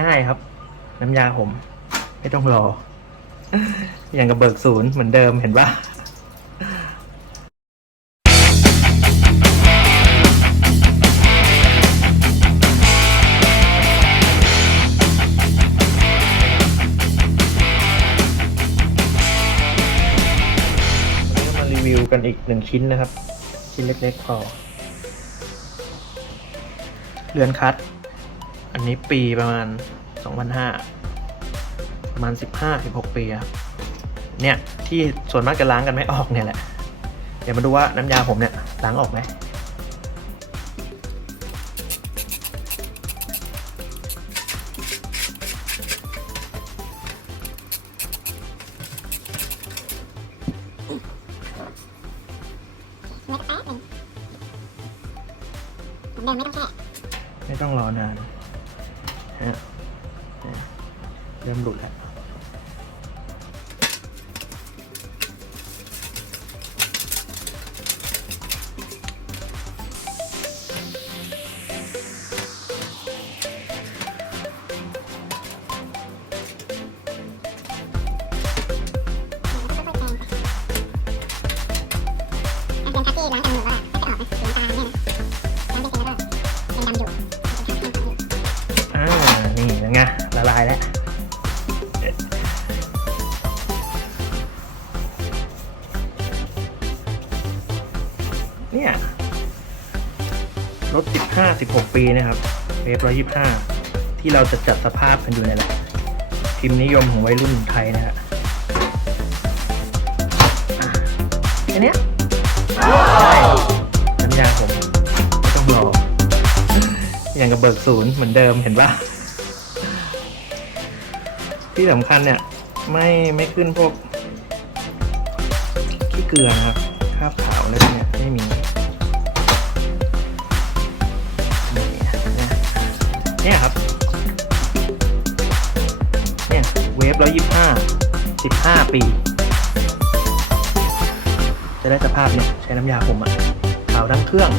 ง่ายครับ น้ำยาผม ไม่ต้องรอ อย่างกับเบิกศูนย์เหมือนเดิมเห็นปะวันนี้ก็มารีวิวกันอีกหนึ่งชิ้นนะครับ ชิ้นเล็กๆพอเรือนคัด อันนี้ปีประมาณ 2005 ประมาณ 15-16 ปีอะครับ เนี่ยที่ส่วนมากจะล้างกันไม่ออกเนี่ยแหละ เดี๋ยวมาดูว่าน้ำยาผมเนี่ยล้างออกไหมไม่ต้องแป๊บนึงเหมือนเดิมไม่ต้องแช่ไม่ต้องรอนานฮะ เริ่มหลุดแล้วายแล้วเนี่ยรถ 15 16 ปีนะครับเวฟ125 ที่เราจะจัดสภาพกันอยู่เนี่ยแหละพิมพ์นิยมของวัยรุ่นไทยนะฮะอะแค่เนี้ยใช่น้ำยาผมไม่ต้องรออย่างกับเบิกศูนย์เหมือนเดิมเห็นปะ ที่สำคัญเนี่ยไม่ไม่ขึ้นพวกขี้เกลือนะครับคราบขาวอะไรพวกเนี้ยไม่มีนี่นะเนี่ยครับเนี่ยเวฟร้อยยี่ห้าสิบห้าปี จะได้สภาพเนี่ยใช้น้ำยาผมอะขาวทั้งเครื่อง